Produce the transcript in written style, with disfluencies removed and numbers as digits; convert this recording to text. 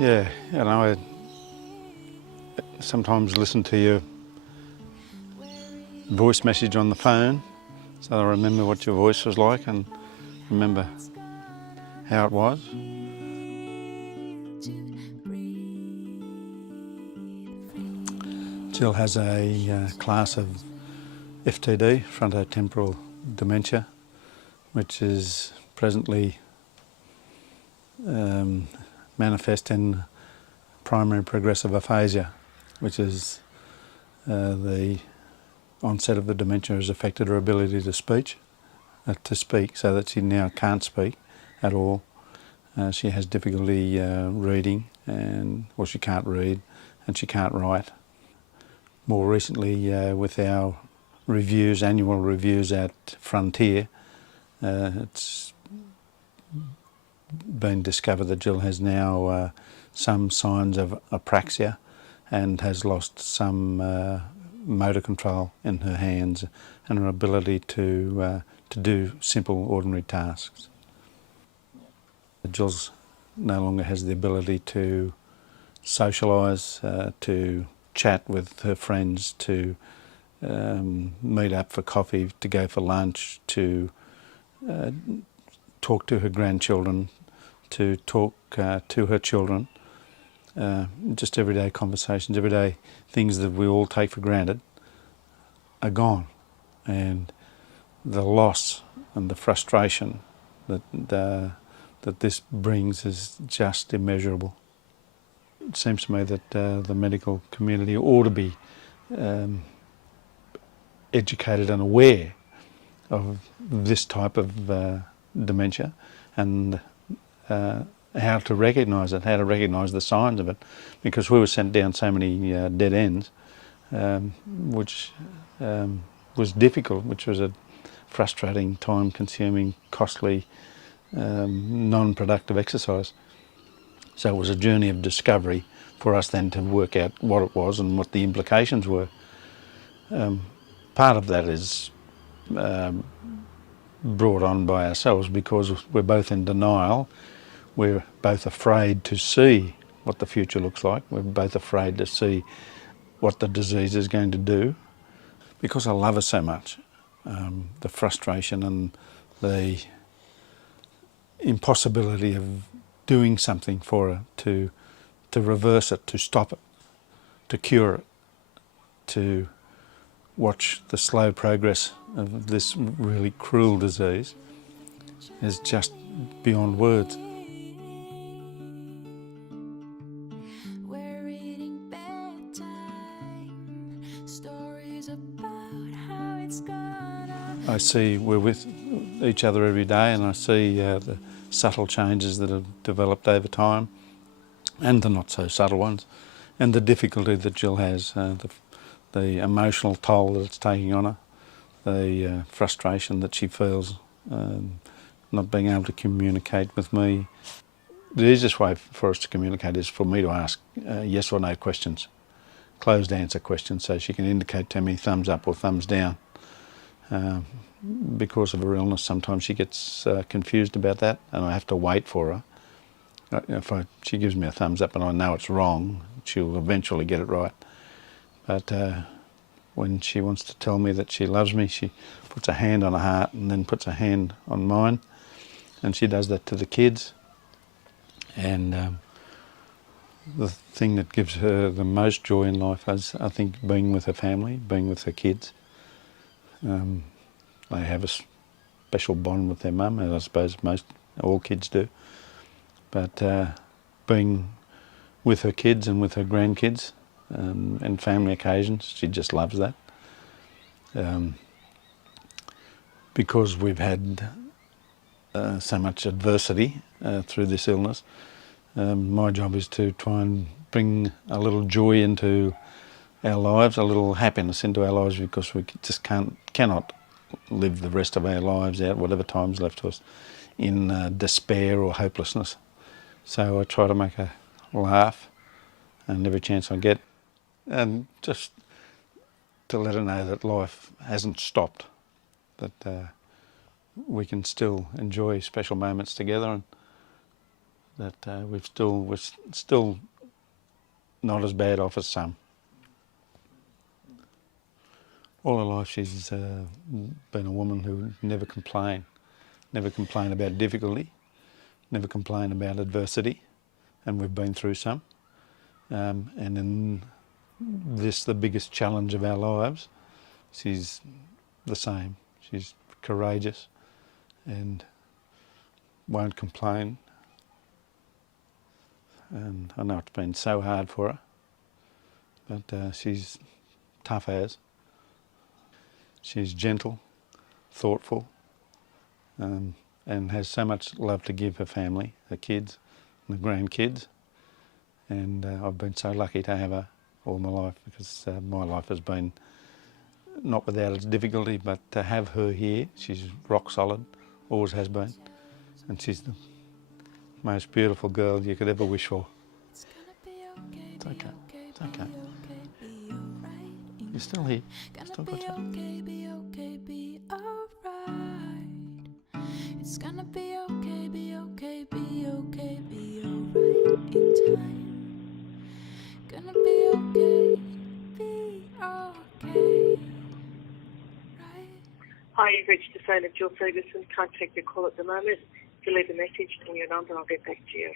Yeah, you know, I sometimes listen to your voice message on the phone, so I remember what your voice was like and remember how it was. Jill has a class of FTD, frontotemporal dementia, which is presently manifest in primary progressive aphasia, which is the onset of the dementia has affected her ability to speak, so that she now can't speak at all. She has difficulty reading, well, she can't read and she can't write. More recently, with our reviews, annual reviews at Frontier, it's been discovered that Jill has now some signs of apraxia and has lost some motor control in her hands and her ability to do simple ordinary tasks. Jill no longer has the ability to socialise, to chat with her friends, to meet up for coffee, to go for lunch, to talk to her grandchildren, to talk to her children. Just everyday conversations, everyday things that we all take for granted are gone, and the loss and the frustration that this brings is just immeasurable. It seems to me that the medical community ought to be educated and aware of this type of dementia and how to recognise it, how to recognise the signs of it, because we were sent down so many dead ends, which was difficult, which was a frustrating, time-consuming, costly, non-productive exercise. So it was a journey of discovery for us then to work out what it was and what the implications were. Part of that is brought on by ourselves because we're both in denial. We're both afraid to see what the future looks like. We're both afraid to see what the disease is going to do. Because I love her so much, the frustration and the impossibility of doing something for her to reverse it, to stop it, to cure it, to watch the slow progress of this really cruel disease is just beyond words. I see we're with each other every day, and I see the subtle changes that have developed over time and the not so subtle ones, and the difficulty that Jill has, the emotional toll that it's taking on her, the frustration that she feels not being able to communicate with me. The easiest way for us to communicate is for me to ask yes or no questions, closed answer questions, so she can indicate to me thumbs up or thumbs down. Because of her illness, sometimes she gets confused about that, and I have to wait for her. If she gives me a thumbs up and I know it's wrong, she'll eventually get it right. But when she wants to tell me that she loves me, she puts a hand on her heart and then puts a hand on mine, and she does that to the kids. And the thing that gives her the most joy in life is, I think, being with her family, being with her kids. They have a special bond with their mum, as I suppose all kids do. But being with her kids and with her grandkids and family occasions, she just loves that. Because we've had so much adversity through this illness, my job is to try and bring a little joy into our lives, a little happiness into our lives, because we just cannot live the rest of our lives out, whatever time's left to us, in despair or hopelessness. So I try to make her laugh, and every chance I get, and just to let her know that life hasn't stopped, that we can still enjoy special moments together, and that we're still not as bad off as some. All her life she's been a woman who never complained about difficulty, never complained about adversity, and we've been through some. And in this, the biggest challenge of our lives, she's the same. She's courageous and won't complain. And I know it's been so hard for her, but she's tough as. She's gentle, thoughtful, and has so much love to give her family, her kids, and the grandkids. And I've been so lucky to have her all my life, because my life has been not without its difficulty, but to have her here, she's rock solid, always has been, and she's the most beautiful girl you could ever wish for. It's okay. It's okay. You're still here. Still got you. Be okay, be alright. It's gonna be okay, be okay, be okay, be alright in time. Gonna be okay, be okay. Right. Hi, you've reached the phone of Jill Ferguson. Can't take your call at the moment. If you leave a message and your number, I'll get back to you.